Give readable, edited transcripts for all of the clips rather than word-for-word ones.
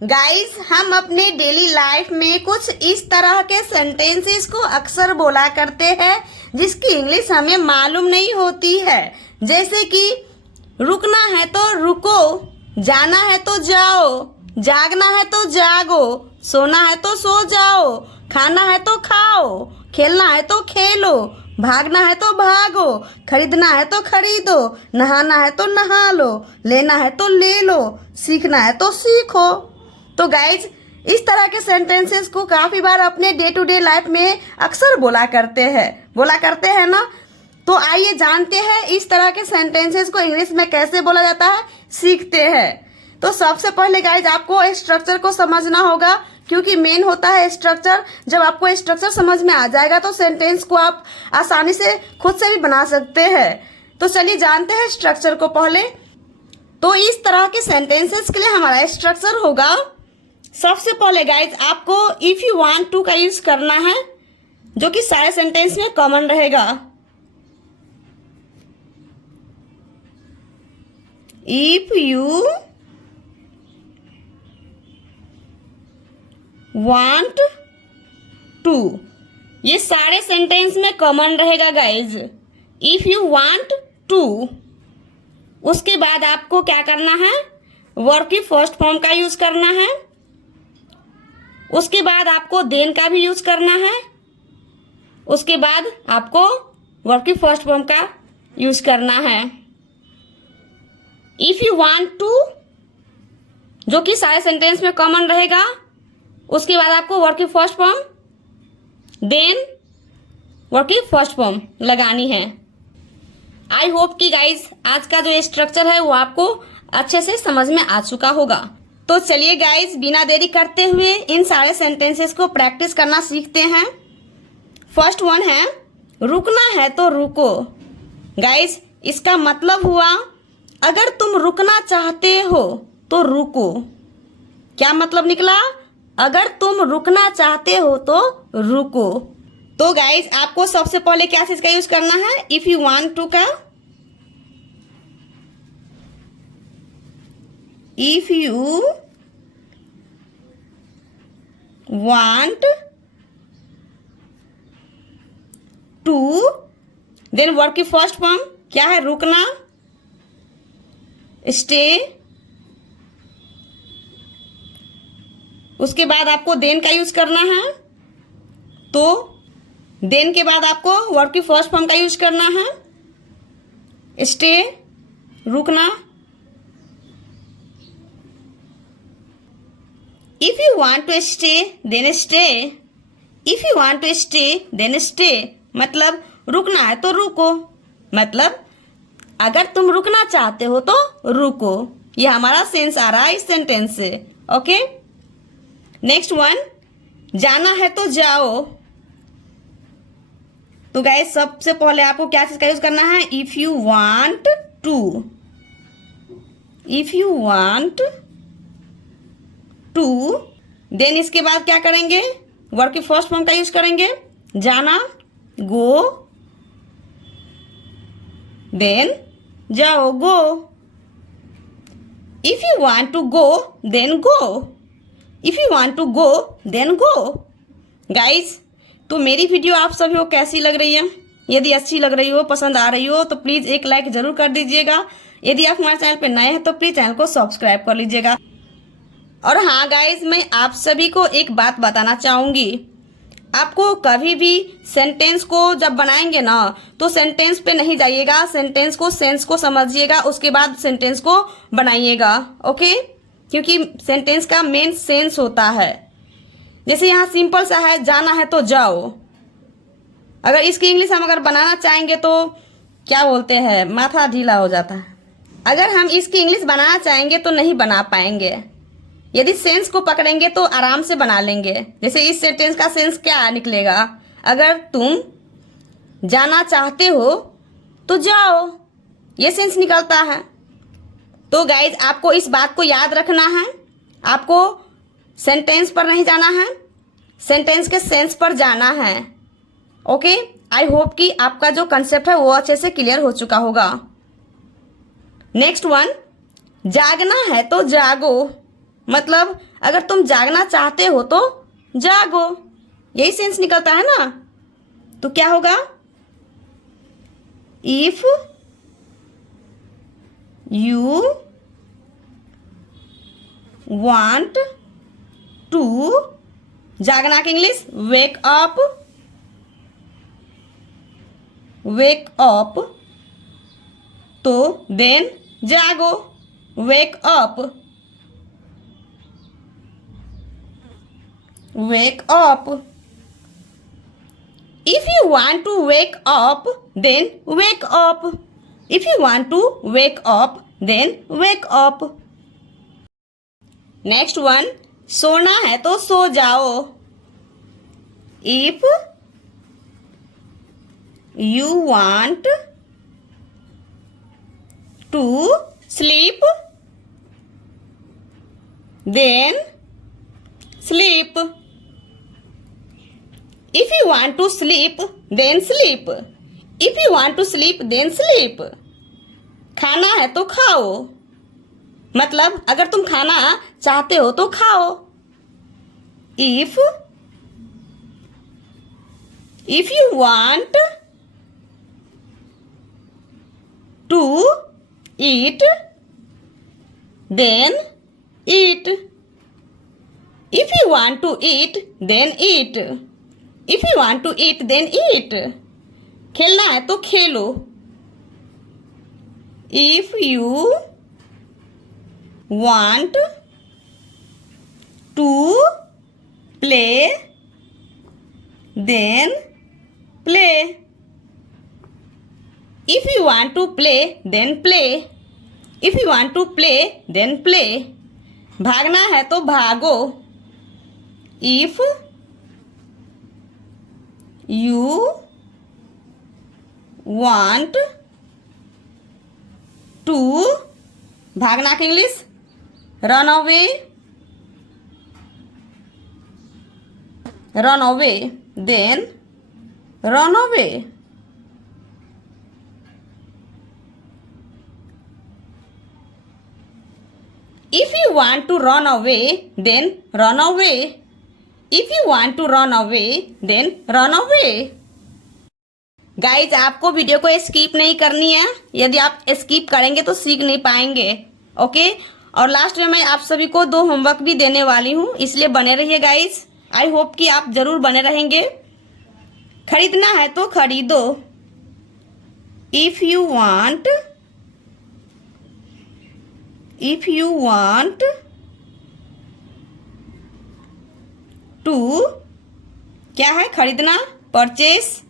Guys, हम अपने daily life में कुछ इस तरह के सेंटेंसेस को अक्सर बोला करते हैं जिसकी इंग्लिश हमें मालूम नहीं होती है। जैसे कि रुकना है तो रुको, जाना है तो जाओ, जागना है तो जागो, सोना है तो सो जाओ, खाना है तो खाओ, खेलना है तो खेलो, भागना है तो भागो, खरीदना है तो खरीदो, नहाना है तो नहा लो, लेना है तो ले लो, सीखना है तो सीखो। तो गाइज, इस तरह के सेंटेंसेस को काफ़ी बार अपने डे टू डे लाइफ में अक्सर बोला करते हैं ना। तो आइए जानते हैं इस तरह के सेंटेंसेस को इंग्लिश में कैसे बोला जाता है, सीखते हैं। तो सबसे पहले गाइज आपको स्ट्रक्चर को समझना होगा, क्योंकि मेन होता है स्ट्रक्चर। जब आपको स्ट्रक्चर समझ में आ जाएगा तो सेंटेंस को आप आसानी से खुद से भी बना सकते हैं। तो चलिए जानते हैं स्ट्रक्चर को पहले। तो इस तरह के सेंटेंसेस के लिए हमारा स्ट्रक्चर होगा, सबसे पहले गाइज आपको इफ यू वांट टू का यूज करना है, जो कि सारे सेंटेंस में कॉमन रहेगा। इफ यू वांट टू, ये सारे सेंटेंस में कॉमन रहेगा guys. If you want to, उसके बाद आपको क्या करना है, वर्ब की फर्स्ट फॉर्म का यूज करना है। उसके बाद आपको देन का भी यूज करना है। उसके बाद आपको वर्ब की फर्स्ट फॉर्म का यूज करना है। इफ यू वांट टू, जो कि सारे सेंटेंस में कॉमन रहेगा। उसके बाद आपको वर्ब की फर्स्ट फॉर्म, देन वर्ब की फर्स्ट फॉर्म लगानी है। आई होप कि गाइज आज का जो स्ट्रक्चर है वो आपको अच्छे से समझ में आ चुका होगा। तो चलिए गाइज, बिना देरी करते हुए इन सारे सेंटेंसेस को प्रैक्टिस करना सीखते हैं। फर्स्ट वन है, रुकना है तो रुको। गाइज, इसका मतलब हुआ अगर तुम रुकना चाहते हो तो रुको। क्या मतलब निकला? अगर तुम रुकना चाहते हो तो रुको। तो गाइज आपको सबसे पहले क्या चीज का यूज करना है, इफ यू वांट टू का। If you want to, then verb की फर्स्ट फॉर्म क्या है, रुकना, स्टे। उसके बाद आपको देन का यूज करना है। तो देन के बाद आपको वर्ब की फर्स्ट फॉर्म का यूज करना है, स्टे, रुकना। If you want to stay, then stay. If you want to stay, then stay. मतलब रुकना है तो रुको, मतलब अगर तुम रुकना चाहते हो तो रुको। ये हमारा सेंस आ रहा है इस सेंटेंस से। ओके, नेक्स्ट वन, जाना है तो जाओ। तो गाइस सबसे पहले आपको क्या चीज का यूज करना है, if you want to. If you want to, then इसके बाद क्या करेंगे, वर्ब की फर्स्ट फॉर्म का यूज करेंगे, जाना, गो, देन जाओ, go. If you want to go then go. If you want to go then go. Guys, तो मेरी वीडियो आप सभी को कैसी लग रही है? यदि अच्छी लग रही हो, पसंद आ रही हो, तो प्लीज एक लाइक जरूर कर दीजिएगा। यदि आप हमारे चैनल पे नए हैं तो प्लीज चैनल को सब्सक्राइब कर लीजिएगा। और हाँ गाइज, मैं आप सभी को एक बात बताना चाहूँगी। आपको कभी भी सेंटेंस को जब बनाएंगे ना, तो सेंटेंस पे नहीं जाइएगा, सेंटेंस को सेंस को समझिएगा, उसके बाद सेंटेंस को बनाइएगा। ओके, क्योंकि सेंटेंस का मेन सेंस होता है। जैसे यहाँ सिंपल सा है, जाना है तो जाओ। अगर इसकी इंग्लिश हम अगर बनाना चाहेंगे तो क्या बोलते हैं, माथा ढीला हो जाता है। अगर हम इसकी इंग्लिश बनाना चाहेंगे तो नहीं बना पाएंगे। यदि सेंस को पकड़ेंगे तो आराम से बना लेंगे। जैसे इस सेंटेंस का सेंस क्या निकलेगा, अगर तुम जाना चाहते हो तो जाओ, ये सेंस निकलता है। तो गाइज आपको इस बात को याद रखना है, आपको सेंटेंस पर नहीं जाना है, सेंटेंस के सेंस पर जाना है। ओके, आई होप कि आपका जो कंसेप्ट है वो अच्छे से क्लियर हो चुका होगा। नेक्स्ट वन, जागना है तो जागो। मतलब अगर तुम जागना चाहते हो तो जागो, यही सेंस निकलता है ना। तो क्या होगा, इफ यू वांट टू, जागना की English wake up, wake up, तो देन जागो, wake up, wake up. If you want to wake up, then wake up. If you want to wake up, then wake up. Next one, सोना है तो सो जाओ. If you want to sleep, then sleep. If you want to sleep, then sleep. If you want to sleep, then sleep. खाना है तो खाओ, मतलब अगर तुम खाना चाहते हो तो खाओ. If you want to eat, then eat. If you want to eat, then eat. If you want to eat, then eat. खेलना है तो खेलो. If you want to play, then play. If you want to play, then play. If you want to play, then play. भागना है तो भागो. If you want to, भागना की English run away, run away, then run away. If you want to run away, then run away. If you want to run away, then run away. Guys आपको video को skip नहीं करनी है, यदि आप skip करेंगे तो सीख नहीं पाएंगे. ओके, और लास्ट में मैं आप सभी को 2 होमवर्क भी देने वाली हूँ, इसलिए बने रहिए गाइज. आई होप कि आप जरूर बने रहेंगे. खरीदना है तो खरीदो. If you want to, क्या है खरीदना, purchase,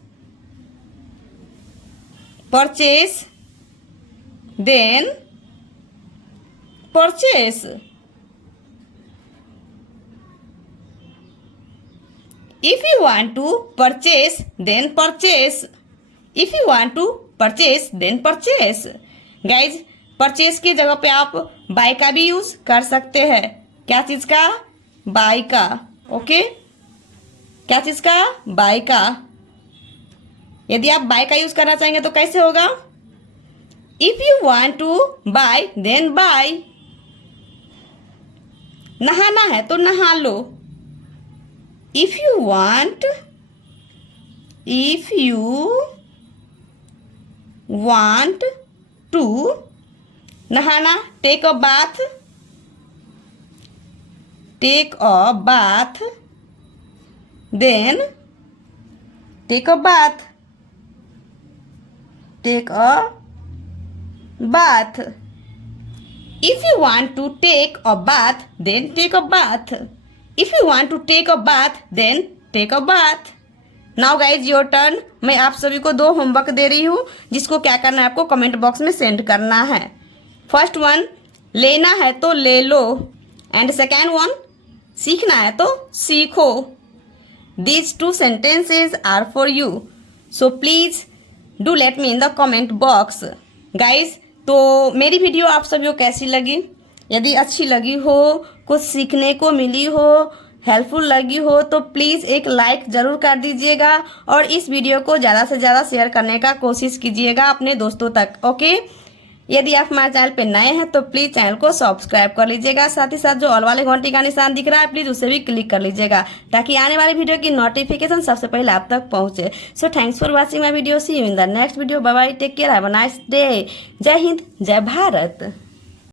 then purchase. If you want to purchase, then purchase. If you want to purchase, then purchase. Guys purchase की जगह पे आप बाय का भी यूज कर सकते हैं. क्या चीज का, बाय का. ओके, क्या चीज का, बाय का. यदि आप बाय का यूज करना चाहेंगे तो कैसे होगा, if you want to buy then buy. नहाना है तो नहा लो. इफ यू वांट टू, नहाना, take a bath, then take a bath. If you want to take a bath, then take a bath. If you want to take a bath, then take a bath. Now guys your turn. मैं आप सभी को 2 homework दे रही हूँ, जिसको क्या करना है आपको कमेंट बॉक्स में सेंड करना है. फर्स्ट वन, लेना है तो ले लो, एंड सेकेंड वन, सीखना है तो सीखो. These 2 sentences are for you. So please do let me in the comment box. Guys, तो मेरी वीडियो आप सभी को कैसी लगी? यदि अच्छी लगी हो, कुछ सीखने को मिली हो, हेल्पफुल लगी हो, तो प्लीज़ एक लाइक ज़रूर कर दीजिएगा और इस वीडियो को ज़्यादा से ज़्यादा शेयर करने का कोशिश कीजिएगा अपने दोस्तों तक. ओके, यदि आप हमारे चैनल पे नए हैं तो प्लीज़ चैनल को सब्सक्राइब कर लीजिएगा। साथ ही साथ जो ऑल वाले घंटी का निशान दिख रहा है प्लीज़ उसे भी क्लिक कर लीजिएगा ताकि आने वाली वीडियो की नोटिफिकेशन सबसे पहले आप तक पहुंचे। So thanks for watching my video. See you in the next video. Bye bye, take care, have a nice day. जय हिंद, जय भारत।